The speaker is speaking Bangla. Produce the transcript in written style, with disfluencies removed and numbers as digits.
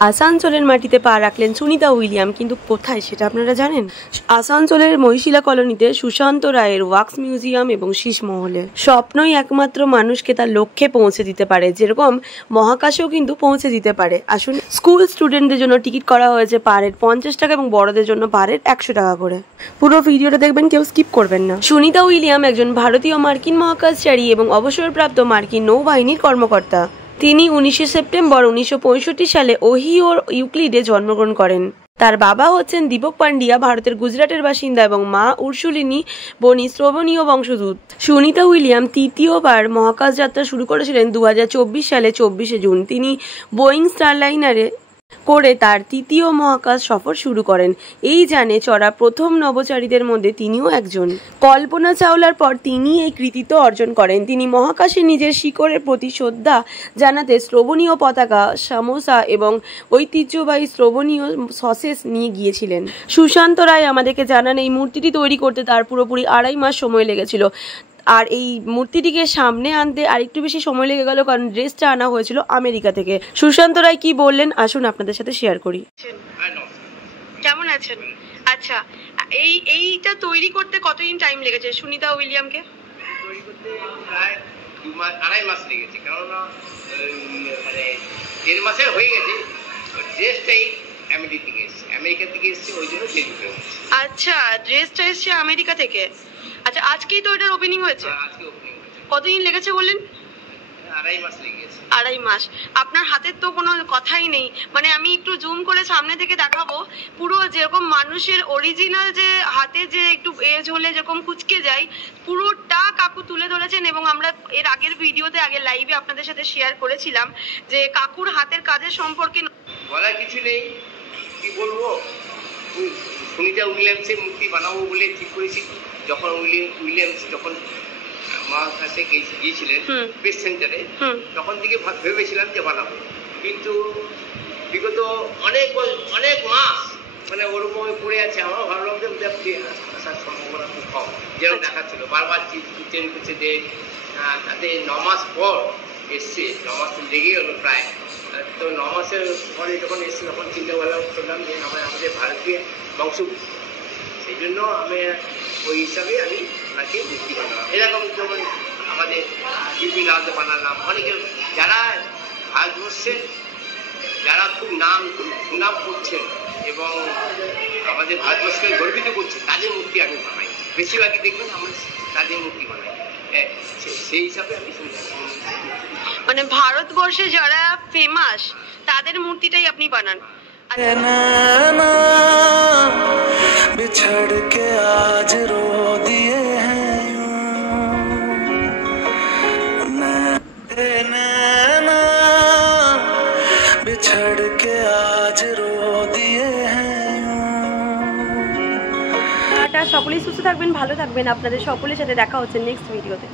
আসানসোলের মাটিতে পা রাখলেন সুনিতা উইলিয়াম, কিন্তু কোথায় সেটা আপনারা জানেন? আসানসোলের মহিশিলা কলোনিতে সুশান্ত রায়ের ওয়াক্স মিউজিয়াম এবং শীষমহলে। স্বপ্নই একমাত্র মানুষকে তার লক্ষ্যে পৌঁছে দিতে পারে, যেরকম মহাকাশেও কিন্তু পৌঁছে দিতে পারে। আসুন, স্কুল স্টুডেন্টদের জন্য টিকিট করা হয়েছে পার হেড 50 টাকা এবং বড়দের জন্য পার হেড 100 টাকা করে। পুরো ভিডিওটা দেখবেন, কেউ স্কিপ করবেন না। সুনিতা উইলিয়াম একজন ভারতীয় মার্কিন মহাকাশচারী এবং অবসরপ্রাপ্ত মার্কিন নৌবাহিনীর কর্মকর্তা। তিনি 19 সেপ্টেম্বর 1965 সালে ওহিওর ইউক্লিডে জন্মগ্রহণ করেন। তার বাবা হচ্ছেন দীপক পান্ডিয়া, ভারতের গুজরাটের বাসিন্দা, এবং মা উর্সুলিনী বনি স্লোভেনীয় বংশোদ্ভূত। সুনিতা উইলিয়াম তৃতীয়বার মহাকাশ যাত্রা শুরু করেছিলেন 2024 সালে 24শে জুন। তিনি বোয়িং স্টারলাইনারে করে তার তৃতীয় মহাকাশ সফর শুরু করেন। এই যানে চড়া প্রথম নভোচারীদের মধ্যে তিনিও একজন। কল্পনা চাওলার পর তিনি এই কৃতিত্ব অর্জন করেন। তিনি মহাকাশে নিজের শিকড়ের প্রতি শ্রদ্ধা জানাতে স্লোভেনীয় পতাকা, সামোসা এবং ঐতিহ্যবাহী স্লোভেনীয় সসেস নিয়ে গিয়েছিলেন। সুশান্ত রায় আমাদেরকে জানান, এই মূর্তিটি তৈরি করতে তার পুরোপুরি 2.5 মাস সময় লেগেছিল। আর এই মূর্তিটিকে সামনে আনতে আরেকটু বেশি সময় লেগে গেল, কারণ ড্রেসটা আনা হয়েছিল আমেরিকা থেকে। সুশান্ত রায় কি বললেন আসুন আপনাদের সাথে শেয়ার করি। কেমন আছেন? আচ্ছা, এইটা তৈরি করতে কতদিন টাইম লেগেছে সুনিতা উইলিয়ামকে? তৈরি করতে প্রায় 2.5 মাস লেগেছে, কেননা মানে 1.5 মাসে হয়ে গেছে। ড্রেসটাই আমেরিকা থেকে এসছে, ওই জন্য দেরি হয়েছে। আচ্ছা, ড্রেসটা এসছে আমেরিকা থেকে। আচ্ছা, আজকেই তো এটার ওপেনিং হয়েছে? আজকে ওপেনিং হয়েছে। কতদিন লেগেছে বললেন? 2.5 মাস লেগেছে। 2.5 মাস। আপনার হাতের তো কোনো কথাই নেই, মানে আমি একটু জুম করে সামনে থেকে দেখাবো। পুরো যেরকম মানুষের অরিজিনাল যে হাতে যে একটু এজ হলে যেরকম কুচকে যায়, পুরোটা কাকু তুলে ধরেছেন। এবং আমরা এর আগের ভিডিওতে, আগের লাইভে আপনাদের সাথে শেয়ার করেছিলাম যে কাকুর হাতের কাজের সম্পর্কে। বলার কিছু নেই, কি বলবো। সুনিতা উইলিয়ামসের মূর্তি বানাবো বলে ঠিক করেছি। যখন উইলিয়ামস যখন মহাকাশে গিয়েছিলেন স্পেস সেন্টারে, তখন থেকে ভেবেছিলাম যে বানাবো, কিন্তু বিগত অনেক মাস মানে ওরকম পড়ে আছে। আমারও ভাবলাম যে আসার সম্ভাবনা খুব কম, যেরকম দেখাচ্ছিল। বারবার চেঞ্জ করছে যে তাতে 9 মাস পর এসছে। 9 মাস লেগে গেলো প্রায়। তো 9 মাসের পরে যখন এসছে, তখন চিন্তা করলাম যে আমাদের ভারতীয় বংশ, সেই জন্য আমি ওই হিসাবে আমি ওনাকে মূর্তি বানালাম। এরকম যেমন আমাদের বিপিন রাওয়াতে বানালাম, অনেকে যারা ভারতবর্ষে যারা খুব সুনাম করছেন এবং আমাদের ভারতবর্ষকে গর্বিত করছে, তাদের মূর্তি আমি বানাই। বেশিরভাগই দেখবেন আমরা তাদের মূর্তি বানাই। সেই হিসাবে আমি মানে ভারতবর্ষে যারা ফেমাস তাদের মূর্তিটাই আপনি বানান। बिछड़ के आज रो दिए हैं नैना, बिछड़ के आज रो दिए हैं। সকলেই সুস্থ থাকবেন, ভালো থাকবেন। আপনাদের সকলের সাথে দেখা হচ্ছে নেক্সট ভিডিওতে।